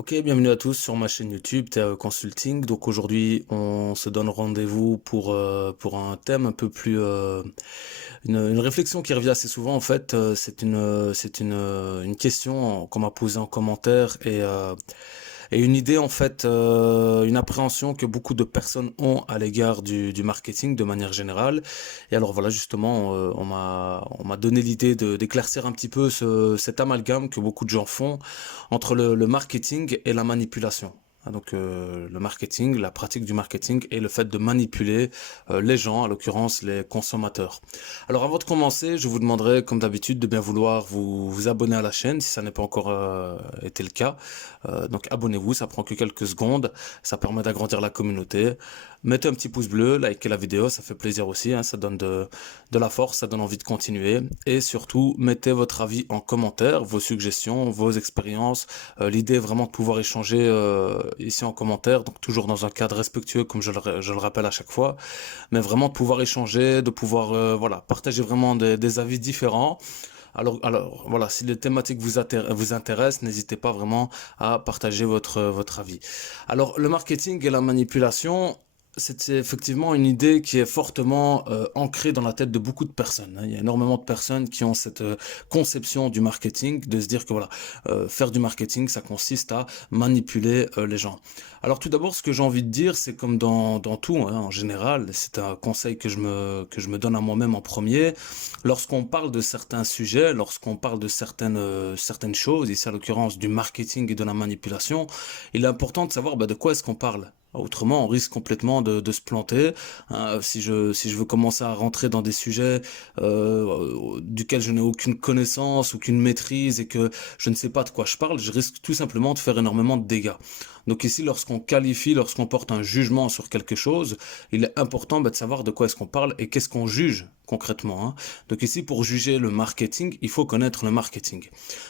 Ok, bienvenue à tous sur ma chaîne YouTube TAE Consulting. Donc aujourd'hui, on se donne rendez-vous pour un thème un peu plus une réflexion qui revient assez souvent en fait. C'est une question qu'on m'a posée en commentaire et une idée en fait, une appréhension que beaucoup de personnes ont à l'égard du marketing de manière générale. Et alors voilà, justement, on m'a donné l'idée d'éclaircir un petit peu cet amalgame que beaucoup de gens font entre le marketing et la manipulation. Donc le marketing, la pratique du marketing et le fait de manipuler les gens, en l'occurrence les consommateurs. Alors avant de commencer, je vous demanderai comme d'habitude de bien vouloir vous abonner à la chaîne si ça n'est pas encore été le cas. Donc abonnez-vous, ça prend que quelques secondes, ça permet d'agrandir la communauté. Mettez un petit pouce bleu, likez la vidéo, ça fait plaisir aussi, hein, ça donne de la force, ça donne envie de continuer. Et surtout, mettez votre avis en commentaire, vos suggestions, vos expériences. L'idée est vraiment de pouvoir échanger ici en commentaire, donc toujours dans un cadre respectueux comme je le rappelle à chaque fois, mais vraiment de pouvoir échanger, de pouvoir voilà, partager vraiment des avis différents. Alors voilà, si les thématiques vous intéressent, n'hésitez pas vraiment à partager votre avis. Alors le marketing et la manipulation, c'est effectivement une idée qui est fortement ancrée dans la tête de beaucoup de personnes, hein. Il y a énormément de personnes qui ont cette conception du marketing, de se dire que voilà, faire du marketing, ça consiste à manipuler les gens. Alors tout d'abord, ce que j'ai envie de dire, c'est comme dans tout, hein, en général, c'est un conseil que je me donne à moi-même en premier. Lorsqu'on parle de certains sujets, lorsqu'on parle de certaines choses, ici à l'occurrence du marketing et de la manipulation, il est important de savoir de quoi est-ce qu'on parle. Autrement, on risque complètement de se planter, hein. Si je veux commencer à rentrer dans des sujets duquel je n'ai aucune connaissance, aucune maîtrise et que je ne sais pas de quoi je parle, je risque tout simplement de faire énormément de dégâts. Donc ici, lorsqu'on qualifie, lorsqu'on porte un jugement sur quelque chose, il est important de savoir de quoi est-ce qu'on parle et qu'est-ce qu'on juge concrètement, hein. Donc ici, pour juger le marketing, il faut connaître le marketing.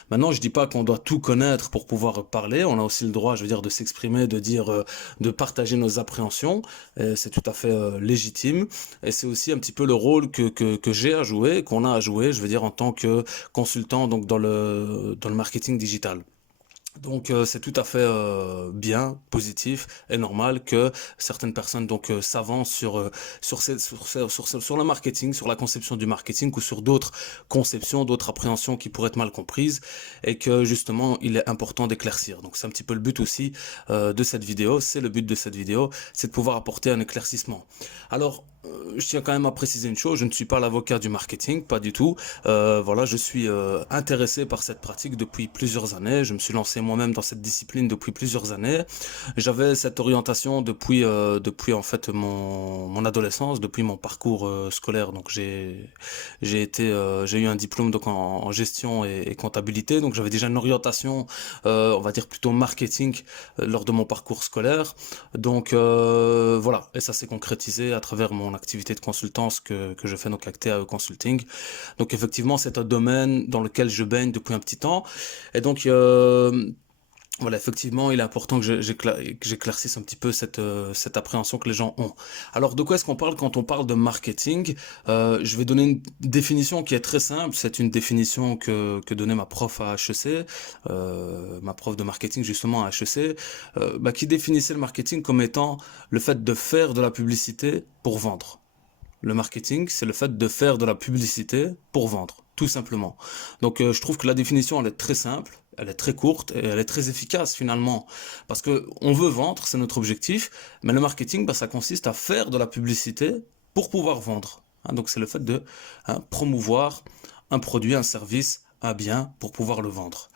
Maintenant, je dis pas qu'on doit tout connaître pour pouvoir parler. On a aussi le droit, je veux dire, de s'exprimer, de dire, de partager nos appréhensions. C'est tout à fait légitime. Et c'est aussi un petit peu le rôle que j'ai à jouer, qu'on a à jouer, je veux dire, en tant que consultant donc dans le marketing digital. Donc c'est tout à fait bien, positif et normal que certaines personnes donc s'avancent sur le marketing, sur la conception du marketing ou sur d'autres conceptions, d'autres appréhensions qui pourraient être mal comprises et que justement il est important d'éclaircir. Donc c'est un petit peu le but aussi de cette vidéo, c'est le but de cette vidéo, c'est de pouvoir apporter un éclaircissement. Alors je tiens quand même à préciser une chose, je ne suis pas l'avocat du marketing, pas du tout. Voilà, je suis intéressé par cette pratique depuis plusieurs années. Je me suis lancé moi-même dans cette discipline depuis plusieurs années. J'avais cette orientation depuis en fait mon adolescence, depuis mon parcours scolaire. Donc j'ai eu un diplôme donc en gestion et comptabilité. Donc j'avais déjà une orientation, on va dire plutôt marketing lors de mon parcours scolaire. Donc voilà, et ça s'est concrétisé à travers mon activité de consultance que je fais donc avec TAE Consulting. Donc effectivement, c'est un domaine dans lequel je baigne depuis un petit temps. Et donc voilà, effectivement, il est important que j'éclaircisse un petit peu cette appréhension que les gens ont. Alors, de quoi est-ce qu'on parle quand on parle de marketing? Je vais donner une définition qui est très simple. C'est une définition que donnait ma prof à HEC, ma prof de marketing justement à HEC, qui définissait le marketing comme étant le fait de faire de la publicité pour vendre. Le marketing, c'est le fait de faire de la publicité pour vendre, tout simplement. Donc je trouve que la définition, elle est très simple, elle est très courte et elle est très efficace finalement. Parce que on veut vendre, c'est notre objectif, mais le marketing, ça consiste à faire de la publicité pour pouvoir vendre, hein. Donc c'est le fait de promouvoir un produit, un service, un bien pour pouvoir le vendre.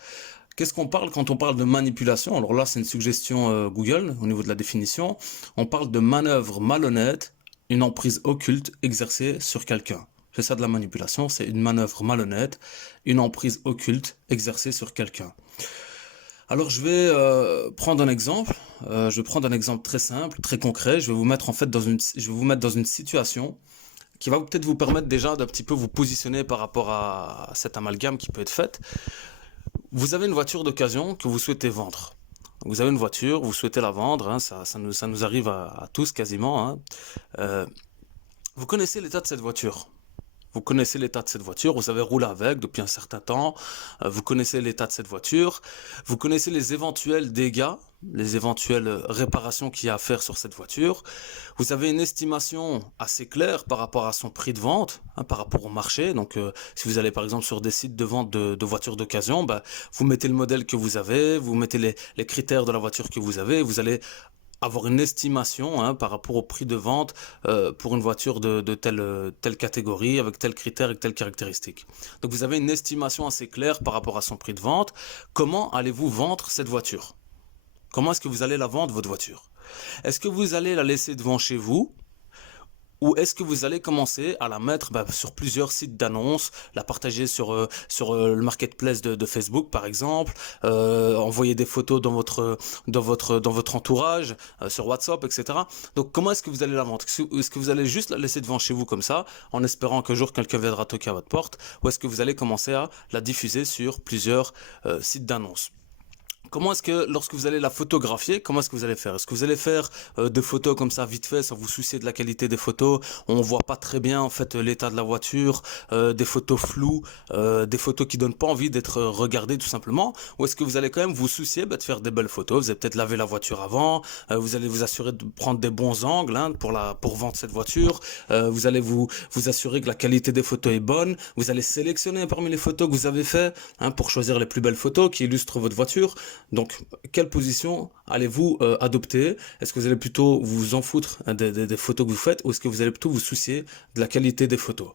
Qu'est-ce qu'on parle quand on parle de manipulation? Alors là, c'est une suggestion Google au niveau de la définition. On parle de manœuvre malhonnête, une emprise occulte exercée sur quelqu'un. C'est ça de la manipulation, c'est une manœuvre malhonnête, une emprise occulte exercée sur quelqu'un. Alors je vais prendre un exemple. Je vais prendre un exemple très simple, très concret. Je vais vous mettre en fait je vais vous mettre dans une situation qui va peut-être vous permettre déjà d'un petit peu vous positionner par rapport à cet amalgame qui peut être fait. Vous avez une voiture d'occasion que vous souhaitez vendre. Vous avez une voiture, vous souhaitez la vendre, hein, ça nous arrive à tous quasiment, hein. Vous connaissez l'état de cette voiture. Vous connaissez l'état de cette voiture, vous avez roulé avec depuis un certain temps, vous connaissez l'état de cette voiture, vous connaissez les éventuels dégâts, les éventuelles réparations qu'il y a à faire sur cette voiture. Vous avez une estimation assez claire par rapport à son prix de vente, par rapport au marché. Donc, si vous allez par exemple sur des sites de vente de voitures d'occasion, vous mettez le modèle que vous avez, vous mettez les critères de la voiture que vous avez, et vous allez avoir une estimation par rapport au prix de vente pour une voiture de telle catégorie, avec tel critère et telle caractéristique. Donc vous avez une estimation assez claire par rapport à son prix de vente. Comment allez-vous vendre cette voiture? Comment est-ce que vous allez la vendre, votre voiture? Est-ce que vous allez la laisser devant chez vous? Ou est-ce que vous allez commencer à la mettre sur plusieurs sites d'annonces, la partager sur le marketplace de Facebook par exemple, envoyer des photos dans votre entourage, sur WhatsApp, etc. Donc comment est-ce que vous allez la vendre? Est-ce que vous allez juste la laisser devant chez vous comme ça, en espérant qu'un jour quelqu'un viendra toquer à votre porte, ou est-ce que vous allez commencer à la diffuser sur plusieurs sites d'annonces? Comment est-ce que, lorsque vous allez la photographier, comment est-ce que vous allez faire? Est-ce que vous allez faire des photos comme ça vite fait, sans vous soucier de la qualité des photos? On voit pas très bien en fait l'état de la voiture, des photos floues, des photos qui donnent pas envie d'être regardées tout simplement. Ou est-ce que vous allez quand même vous soucier de faire des belles photos? Vous allez peut-être laver la voiture avant, vous allez vous assurer de prendre des bons angles pour vendre cette voiture. Vous allez vous assurer que la qualité des photos est bonne. Vous allez sélectionner parmi les photos que vous avez fait pour choisir les plus belles photos qui illustrent votre voiture. Donc, quelle position allez-vous adopter? Est-ce que vous allez plutôt vous en foutre des photos que vous faites, ou est-ce que vous allez plutôt vous soucier de la qualité des photos?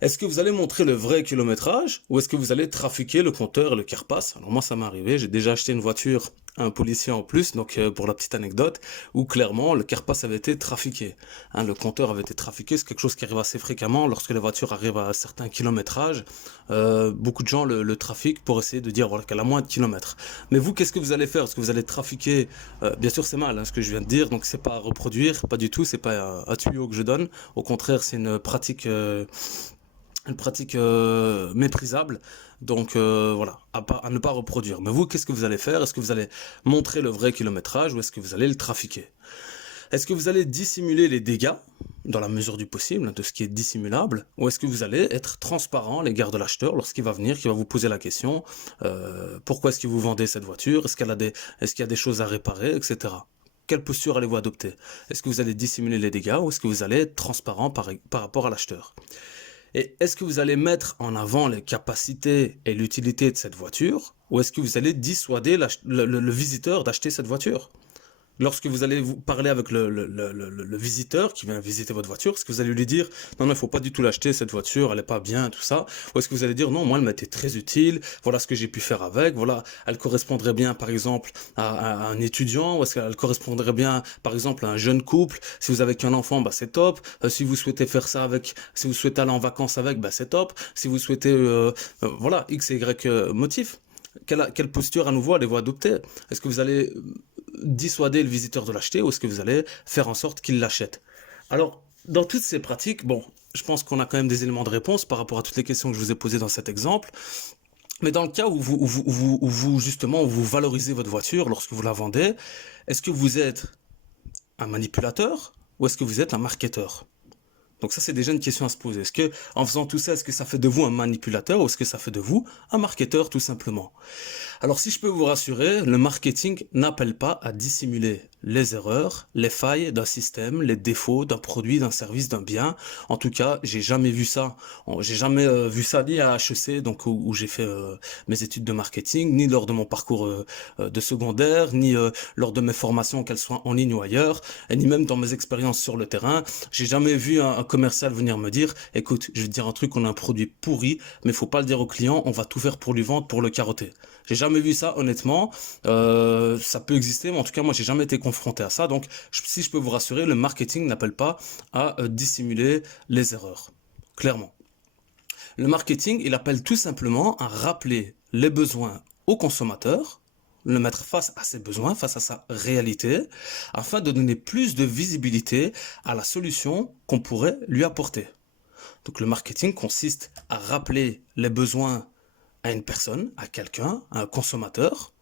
Est-ce que vous allez montrer le vrai kilométrage, ou est-ce que vous allez trafiquer le compteur et le CARPAS? Alors moi ça m'est arrivé, j'ai déjà acheté une voiture à un policier en plus, donc pour la petite anecdote, où clairement le CARPAS avait été trafiqué. Le compteur avait été trafiqué, c'est quelque chose qui arrive assez fréquemment lorsque les voitures arrivent à un certain kilométrage. Beaucoup de gens le trafiquent pour essayer de dire voilà, qu'elle a moins de kilomètres. Mais vous, qu'est-ce que vous allez faire? Est-ce que vous allez trafiquer? Bien sûr c'est mal ce que je viens de dire, donc c'est pas à reproduire, pas du tout, c'est pas un tuyau que je donne. Au contraire, c'est une pratique méprisable, donc voilà, à ne pas reproduire. Mais vous, qu'est-ce que vous allez faire? Est-ce que vous allez montrer le vrai kilométrage, ou est-ce que vous allez le trafiquer? Est-ce que vous allez dissimuler les dégâts, dans la mesure du possible, de ce qui est dissimulable, ou est-ce que vous allez être transparent à l'égard de l'acheteur lorsqu'il va venir, qui va vous poser la question, pourquoi est-ce que vous vendez cette voiture? Est-ce qu'il y a des choses à réparer, etc. Quelle posture allez-vous adopter? Est-ce que vous allez dissimuler les dégâts, ou est-ce que vous allez être transparent par rapport à l'acheteur? Et est-ce que vous allez mettre en avant les capacités et l'utilité de cette voiture, ou est-ce que vous allez dissuader le visiteur d'acheter cette voiture? Lorsque vous allez vous parler avec le visiteur qui vient visiter votre voiture, est-ce que vous allez lui dire non, non, il faut pas du tout l'acheter, cette voiture, elle est pas bien, tout ça? Ou est-ce que vous allez dire non, moi, elle m'a été très utile, voilà ce que j'ai pu faire avec, voilà, elle correspondrait bien, par exemple, à un étudiant, ou est-ce qu'elle correspondrait bien, par exemple, à un jeune couple? Si vous avez qu'un enfant, c'est top. Si vous souhaitez faire ça si vous souhaitez aller en vacances avec, c'est top. Si vous souhaitez, voilà, X et Y motif. Quelle posture à nouveau allez-vous adopter? Est-ce que vous allez dissuader le visiteur de l'acheter, ou est-ce que vous allez faire en sorte qu'il l'achète? Alors, dans toutes ces pratiques, bon, je pense qu'on a quand même des éléments de réponse par rapport à toutes les questions que je vous ai posées dans cet exemple. Mais dans le cas où justement, vous valorisez votre voiture lorsque vous la vendez, est-ce que vous êtes un manipulateur, ou est-ce que vous êtes un marketeur? Donc ça, c'est déjà une question à se poser. Est-ce que, en faisant tout ça, est-ce que ça fait de vous un manipulateur, ou est-ce que ça fait de vous un marketeur, tout simplement? Alors, si je peux vous rassurer, le marketing n'appelle pas à dissimuler les erreurs, les failles d'un système, les défauts d'un produit, d'un service, d'un bien. En tout cas, j'ai jamais vu ça. J'ai jamais vu ça ni à HEC, donc où j'ai fait mes études de marketing, ni lors de mon parcours de secondaire, ni lors de mes formations, qu'elles soient en ligne ou ailleurs, et ni même dans mes expériences sur le terrain. J'ai jamais vu un commercial venir me dire, écoute, je vais te dire un truc, on a un produit pourri, mais faut pas le dire au client, on va tout faire pour lui vendre, pour le carotter. J'ai jamais vu ça, honnêtement. Ça peut exister, mais en tout cas, moi, j'ai jamais été confronté à ça. Donc, si je peux vous rassurer, le marketing n'appelle pas à dissimuler les erreurs. Clairement. Le marketing, il appelle tout simplement à rappeler les besoins au consommateur, le mettre face à ses besoins, face à sa réalité, afin de donner plus de visibilité à la solution qu'on pourrait lui apporter. Donc, le marketing consiste à rappeler les besoins à une personne, à quelqu'un, à un consommateur,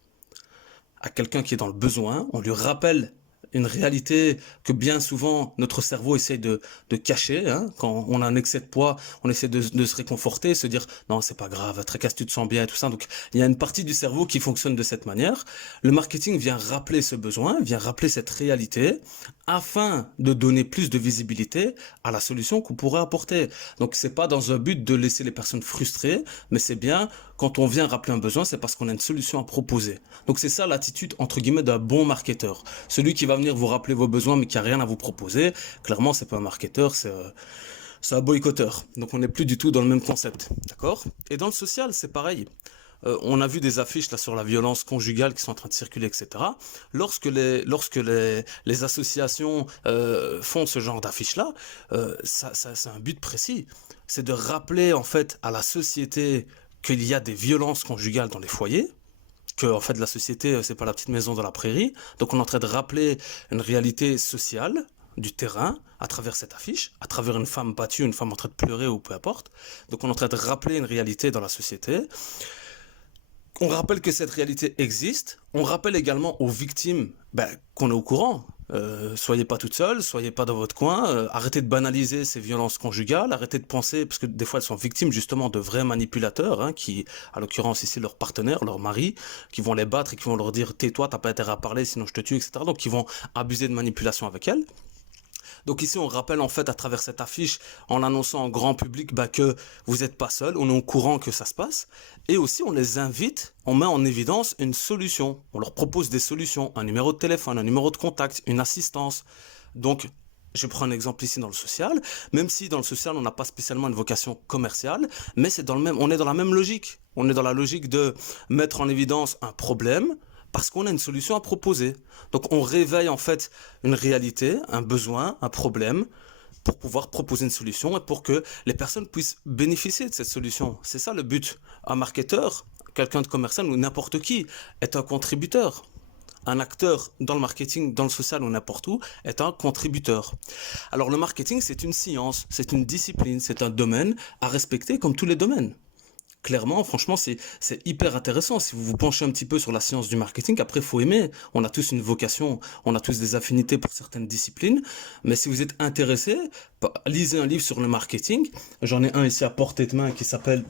à quelqu'un qui est dans le besoin, on lui rappelle une réalité que bien souvent notre cerveau essaye de cacher. Hein. Quand on a un excès de poids, on essaie de se réconforter, se dire non, c'est pas grave, très casse, tu te sens bien et tout ça. Donc il y a une partie du cerveau qui fonctionne de cette manière. Le marketing vient rappeler ce besoin, vient rappeler cette réalité afin de donner plus de visibilité à la solution qu'on pourrait apporter. Donc c'est pas dans un but de laisser les personnes frustrées, mais c'est bien quand on vient rappeler un besoin, c'est parce qu'on a une solution à proposer. Donc c'est ça l'attitude entre guillemets d'un bon marketeur. Celui qui va venir vous rappeler vos besoins mais qui a rien à vous proposer, clairement c'est pas un marketeur, c'est un boycotteur. Donc on n'est plus du tout dans le même concept, d'accord? Et dans le social, c'est pareil. On a vu des affiches là sur la violence conjugale qui sont en train de circuler, etc. Lorsque les associations font ce genre d'affiches-là, ça c'est un but précis. C'est de rappeler en fait à la société qu'il y a des violences conjugales dans les foyers, que en fait la société c'est pas la petite maison dans la prairie. Donc on est en train de rappeler une réalité sociale du terrain à travers cette affiche, à travers une femme battue, une femme en train de pleurer ou peu importe. Donc on est en train de rappeler une réalité dans la société. On rappelle que cette réalité existe. On rappelle également aux victimes qu'on est au courant. Soyez pas toutes seules, soyez pas dans votre coin, arrêtez de banaliser ces violences conjugales, arrêtez de penser, parce que des fois elles sont victimes justement de vrais manipulateurs, hein, qui, à l'occurrence ici leur partenaire, leur mari, qui vont les battre et qui vont leur dire tais-toi, t'as pas intérêt à parler, sinon je te tue, etc. Donc qui vont abuser de manipulation avec elles. Donc ici, on rappelle en fait à travers cette affiche, en annonçant en grand public que vous n'êtes pas seul, on est au courant que ça se passe. Et aussi, on les invite, on met en évidence une solution. On leur propose des solutions, un numéro de téléphone, un numéro de contact, une assistance. Donc, je prends un exemple ici dans le social, même si dans le social, on n'a pas spécialement une vocation commerciale, mais c'est on est dans la même logique. On est dans la logique de mettre en évidence un problème, parce qu'on a une solution à proposer. Donc on réveille en fait une réalité, un besoin, un problème, pour pouvoir proposer une solution et pour que les personnes puissent bénéficier de cette solution. C'est ça le but. Un marketeur, quelqu'un de commercial ou n'importe qui est un contributeur. Un acteur dans le marketing, dans le social ou n'importe où, est un contributeur. Alors le marketing, c'est une science, c'est une discipline, c'est un domaine à respecter comme tous les domaines. Clairement, franchement, c'est hyper intéressant. Si vous vous penchez un petit peu sur la science du marketing, après, il faut aimer. On a tous une vocation, on a tous des affinités pour certaines disciplines. Mais si vous êtes intéressé, lisez un livre sur le marketing. J'en ai un ici à portée de main qui s'appelle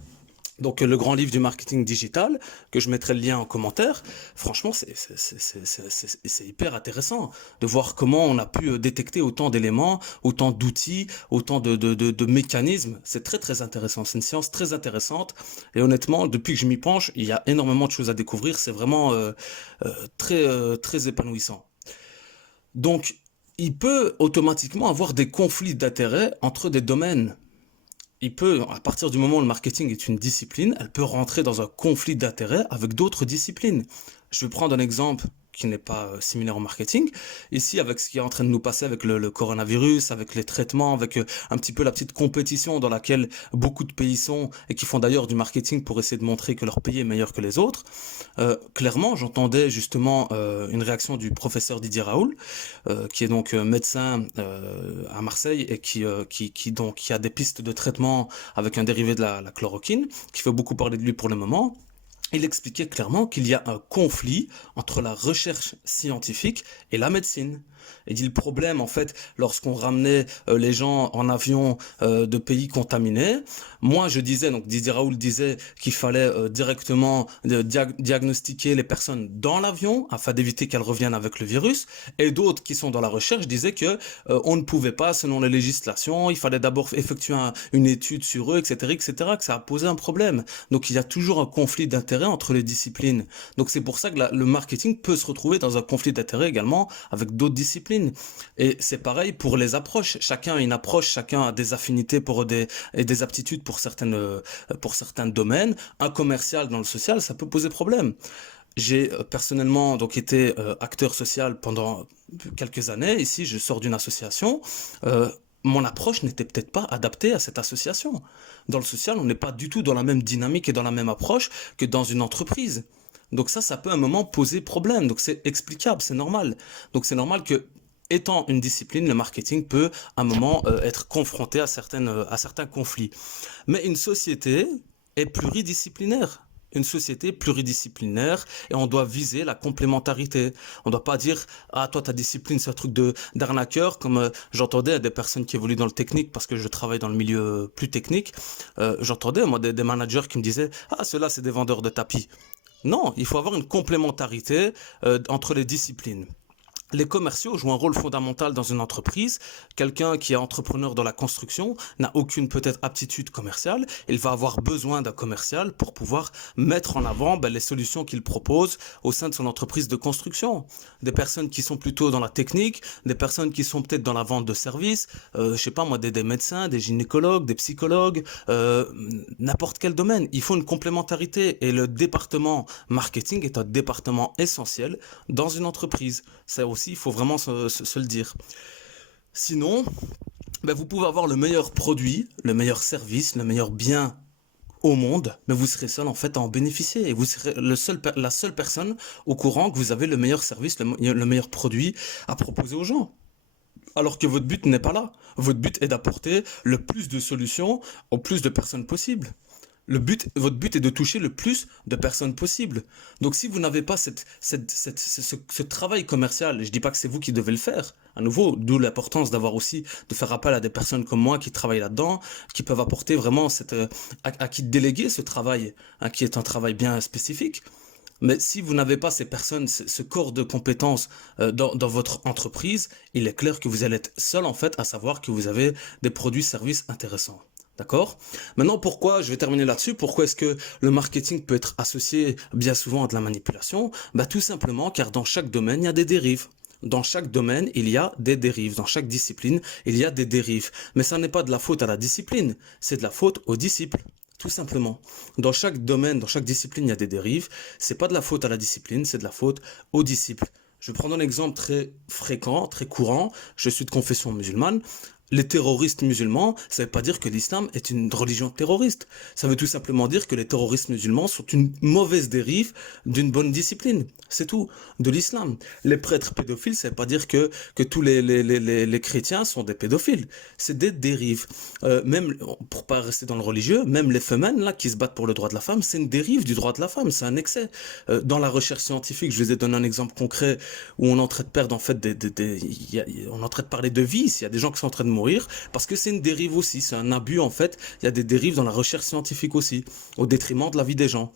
donc le grand livre du marketing digital, que je mettrai le lien en commentaire. Franchement, c'est hyper intéressant de voir comment on a pu détecter autant d'éléments, autant d'outils, autant de mécanismes. C'est très très intéressant. C'est une science très intéressante. Et honnêtement, depuis que je m'y penche, il y a énormément de choses à découvrir. C'est vraiment très épanouissant. Donc, il peut automatiquement avoir des conflits d'intérêts entre des domaines. À partir du moment où le marketing est une discipline, elle peut rentrer dans un conflit d'intérêts avec d'autres disciplines. Je vais prendre un exemple qui n'est pas similaire au marketing. Ici, avec ce qui est en train de nous passer avec le coronavirus, avec les traitements, avec un petit peu la petite compétition dans laquelle beaucoup de pays sont et qui font d'ailleurs du marketing pour essayer de montrer que leur pays est meilleur que les autres. Clairement, j'entendais justement une réaction du professeur Didier Raoult, qui est donc médecin à Marseille et qui a des pistes de traitement avec un dérivé de la chloroquine, qui fait beaucoup parler de lui pour le moment. Il expliquait clairement qu'il y a un conflit entre la recherche scientifique et la médecine. Il dit le problème, en fait, lorsqu'on ramenait les gens en avion de pays contaminés, moi je disais, donc Didier Raoult disait qu'il fallait directement diagnostiquer les personnes dans l'avion afin d'éviter qu'elles reviennent avec le virus, et d'autres qui sont dans la recherche disaient que on ne pouvait pas, selon les législations, il fallait d'abord effectuer une étude sur eux, etc., etc., que ça a posé un problème. Donc il y a toujours un conflit d'intérêts entre les disciplines. Donc c'est pour ça que le marketing peut se retrouver dans un conflit d'intérêts également avec d'autres disciplines. Et c'est pareil pour les approches. Chacun a une approche, chacun a des affinités et des aptitudes pour certains domaines. Un commercial dans le social, ça peut poser problème. J'ai personnellement donc été acteur social pendant quelques années. Ici, je sors d'une association. Mon approche n'était peut-être pas adaptée à cette association. Dans le social, on n'est pas du tout dans la même dynamique et dans la même approche que dans une entreprise. Donc ça peut à un moment poser problème. Donc c'est explicable, c'est normal. Donc c'est normal que, étant une discipline, le marketing peut à un moment être confronté à certains conflits. Mais une société est pluridisciplinaire. une société pluridisciplinaire et on doit viser la complémentarité. On ne doit pas dire ah toi ta discipline c'est un truc de d'arnaqueur comme j'entendais des personnes qui évoluent dans le technique parce que je travaille dans le milieu plus technique. J'entendais moi des managers qui me disaient ah ceux-là c'est des vendeurs de tapis. Non, il faut avoir une complémentarité entre les disciplines. Les commerciaux jouent un rôle fondamental dans une entreprise. Quelqu'un qui est entrepreneur dans la construction n'a aucune peut-être aptitude commerciale. Il va avoir besoin d'un commercial pour pouvoir mettre en avant les solutions qu'il propose au sein de son entreprise de construction. Des personnes qui sont plutôt dans la technique, des personnes qui sont peut-être dans la vente de services, je sais pas moi, des médecins, des gynécologues, des psychologues, n'importe quel domaine. Il faut une complémentarité et le département marketing est un département essentiel dans une entreprise. Ça aussi, il faut vraiment se le dire. Sinon, vous pouvez avoir le meilleur produit, le meilleur service, le meilleur bien au monde, mais vous serez seul en fait à en bénéficier et vous serez la seule personne au courant que vous avez le meilleur service, le meilleur produit à proposer aux gens. Alors que votre but n'est pas là. Votre but est d'apporter le plus de solutions au plus de personnes possible. Votre but est de toucher le plus de personnes possible. Donc si vous n'avez pas ce travail commercial, et je dis pas que c'est vous qui devez le faire, à nouveau, d'où l'importance d'avoir aussi, de faire appel à des personnes comme moi qui travaillent là-dedans, qui peuvent apporter vraiment à qui déléguer ce travail, hein, qui est un travail bien spécifique. Mais si vous n'avez pas ces personnes, ce corps de compétences dans votre entreprise, il est clair que vous allez être seul en fait à savoir que vous avez des produits, services intéressants. D'accord? Maintenant, pourquoi, je vais terminer là-dessus, pourquoi est-ce que le marketing peut être associé bien souvent à de la manipulation? Tout simplement car dans chaque domaine, il y a des dérives. Dans chaque domaine, il y a des dérives. Dans chaque discipline, il y a des dérives. Mais ça n'est pas de la faute à la discipline, c'est de la faute aux disciples. Tout simplement. Dans chaque domaine, dans chaque discipline, il y a des dérives. C'est pas de la faute à la discipline, c'est de la faute aux disciples. Je vais prendre un exemple très fréquent, très courant. Je suis de confession musulmane. Les terroristes musulmans, ça ne veut pas dire que l'islam est une religion terroriste. Ça veut tout simplement dire que les terroristes musulmans sont une mauvaise dérive d'une bonne discipline. C'est tout, de l'islam. Les prêtres pédophiles, ça ne veut pas dire que tous les chrétiens sont des pédophiles. C'est des dérives. Même, pour pas rester dans le religieux, même les femmes là, qui se battent pour le droit de la femme, c'est une dérive du droit de la femme, c'est un excès. Dans la recherche scientifique, je vous ai donné un exemple concret où on est en train de perdre en fait on est en train de parler de vices. Il y a des gens qui sont en train de mourir parce que c'est une dérive aussi, c'est un abus en fait. Il y a des dérives dans la recherche scientifique aussi, au détriment de la vie des gens.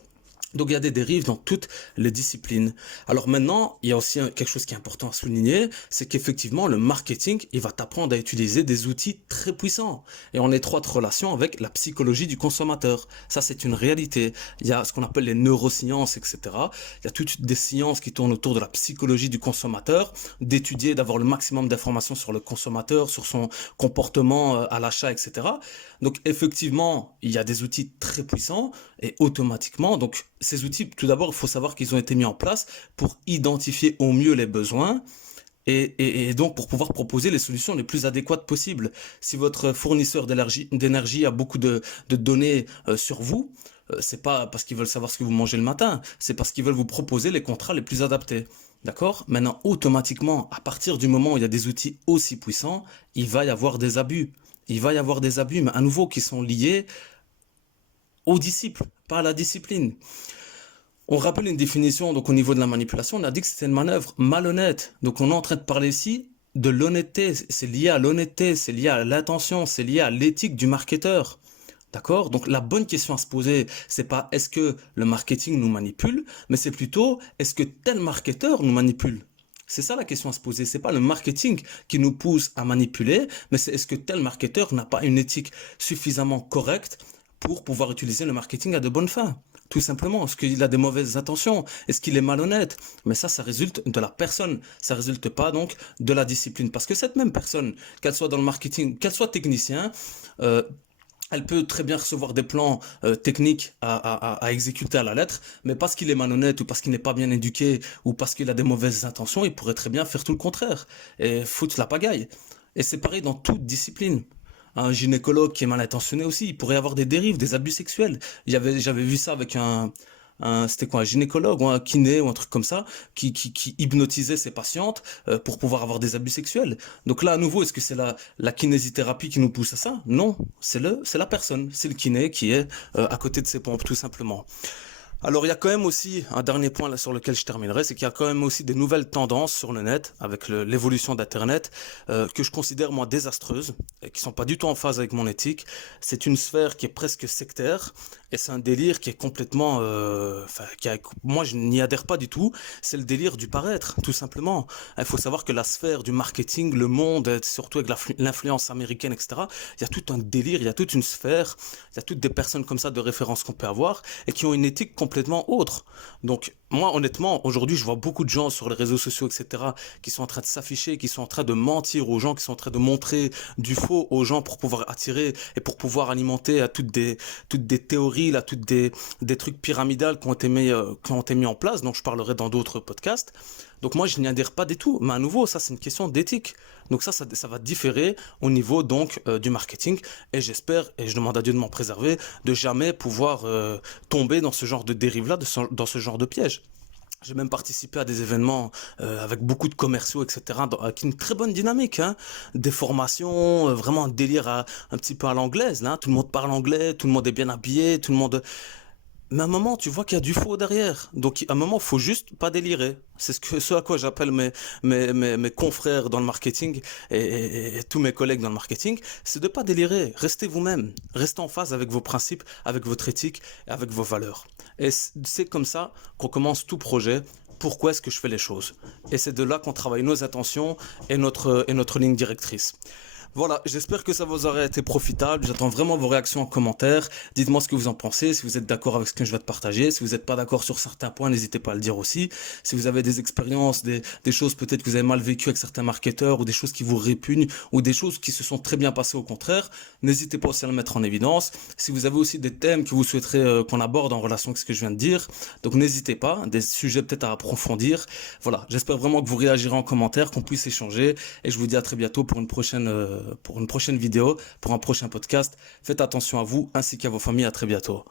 Donc il y a des dérives dans toutes les disciplines. Alors maintenant, il y a aussi quelque chose qui est important à souligner, c'est qu'effectivement le marketing, il va t'apprendre à utiliser des outils très puissants et en étroite relation avec la psychologie du consommateur. Ça c'est une réalité. Il y a ce qu'on appelle les neurosciences, etc. Il y a toutes des sciences qui tournent autour de la psychologie du consommateur, d'étudier, d'avoir le maximum d'informations sur le consommateur, sur son comportement à l'achat, etc. Donc effectivement, il y a des outils très puissants et automatiquement, donc ces outils, tout d'abord, il faut savoir qu'ils ont été mis en place pour identifier au mieux les besoins et donc pour pouvoir proposer les solutions les plus adéquates possibles. Si votre fournisseur d'énergie a beaucoup de données sur vous, c'est pas parce qu'ils veulent savoir ce que vous mangez le matin, c'est parce qu'ils veulent vous proposer les contrats les plus adaptés. D'accord? Maintenant, automatiquement, à partir du moment où il y a des outils aussi puissants, il va y avoir des abus. Il va y avoir des abus, mais à nouveau qui sont liés aux disciples, pas à la discipline. On rappelle une définition, donc au niveau de la manipulation, on a dit que c'était une manœuvre malhonnête. Donc on est en train de parler ici de l'honnêteté, c'est lié à l'honnêteté, c'est lié à l'intention, c'est lié à l'éthique du marketeur. D'accord? Donc la bonne question à se poser, c'est pas est-ce que le marketing nous manipule, mais c'est plutôt est-ce que tel marketeur nous manipule? C'est ça la question à se poser. C'est pas le marketing qui nous pousse à manipuler, mais c'est est-ce que tel marketeur n'a pas une éthique suffisamment correcte pour pouvoir utiliser le marketing à de bonnes fins. Tout simplement, est-ce qu'il a des mauvaises intentions? Est-ce qu'il est malhonnête? Mais ça résulte de la personne. Ça résulte pas donc de la discipline. Parce que cette même personne, qu'elle soit dans le marketing, qu'elle soit technicien, elle peut très bien recevoir des plans techniques à exécuter à la lettre, mais parce qu'il est malhonnête ou parce qu'il n'est pas bien éduqué ou parce qu'il a des mauvaises intentions, il pourrait très bien faire tout le contraire et foutre la pagaille. Et c'est pareil dans toute discipline. Un gynécologue qui est mal intentionné aussi, il pourrait avoir des dérives, des abus sexuels. J'avais vu ça avec c'était quoi, un gynécologue ou un kiné ou un truc comme ça, qui hypnotisait ses patientes pour pouvoir avoir des abus sexuels. Donc là, à nouveau, est-ce que c'est la kinésithérapie qui nous pousse à ça? Non, c'est la personne, c'est le kiné qui est à côté de ses pompes, tout simplement. Alors, il y a quand même aussi un dernier point là sur lequel je terminerai, c'est qu'il y a quand même aussi des nouvelles tendances sur le net avec l'évolution d'Internet que je considère moi désastreuses et qui sont pas du tout en phase avec mon éthique. C'est une sphère qui est presque sectaire et c'est un délire qui est complètement, enfin, moi je n'y adhère pas du tout. C'est le délire du paraître, tout simplement. Il faut savoir que la sphère du marketing, le monde, surtout avec l'influence américaine, etc. Il y a tout un délire, il y a toute une sphère, il y a toutes des personnes comme ça de référence qu'on peut avoir et qui ont une éthique complètement autre. Donc, moi, honnêtement, aujourd'hui, je vois beaucoup de gens sur les réseaux sociaux, etc., qui sont en train de s'afficher, qui sont en train de mentir aux gens, qui sont en train de montrer du faux aux gens pour pouvoir attirer et pour pouvoir alimenter à toutes des théories, là, des trucs pyramidales qui ont été mis en place. Donc, je parlerai dans d'autres podcasts. Donc, moi, je n'y adhère pas du tout. Mais à nouveau, ça, c'est une question d'éthique. Donc, ça va différer au niveau, donc, du marketing. Et j'espère, et je demande à Dieu de m'en préserver, de jamais pouvoir tomber dans ce genre de dérive-là, dans ce genre de piège. J'ai même participé à des événements avec beaucoup de commerciaux, etc., avec une très bonne dynamique, hein. Des formations, vraiment un délire un petit peu à l'anglaise, là, hein. Tout le monde parle anglais, tout le monde est bien habillé, tout le monde... Mais à un moment, tu vois qu'il y a du faux derrière. Donc, à un moment, il faut juste pas délirer. C'est ce à quoi j'appelle mes confrères dans le marketing et tous mes collègues dans le marketing, c'est de pas délirer. Restez vous-même. Restez en phase avec vos principes, avec votre éthique et avec vos valeurs. Et c'est comme ça qu'on commence tout projet. Pourquoi est-ce que je fais les choses? Et c'est de là qu'on travaille nos intentions et notre ligne directrice. Voilà, j'espère que ça vous aura été profitable. J'attends vraiment vos réactions en commentaire. Dites-moi ce que vous en pensez, si vous êtes d'accord avec ce que je vais te partager. Si vous n'êtes pas d'accord sur certains points, n'hésitez pas à le dire aussi. Si vous avez des expériences, des choses peut-être que vous avez mal vécues avec certains marketeurs ou des choses qui vous répugnent ou des choses qui se sont très bien passées au contraire, n'hésitez pas aussi à le mettre en évidence. Si vous avez aussi des thèmes que vous souhaiterez qu'on aborde en relation avec ce que je viens de dire, donc n'hésitez pas, des sujets peut-être à approfondir. Voilà, j'espère vraiment que vous réagirez en commentaire, qu'on puisse échanger et je vous dis à très bientôt pour une prochaine vidéo, pour un prochain podcast. Faites attention à vous ainsi qu'à vos familles. À très bientôt.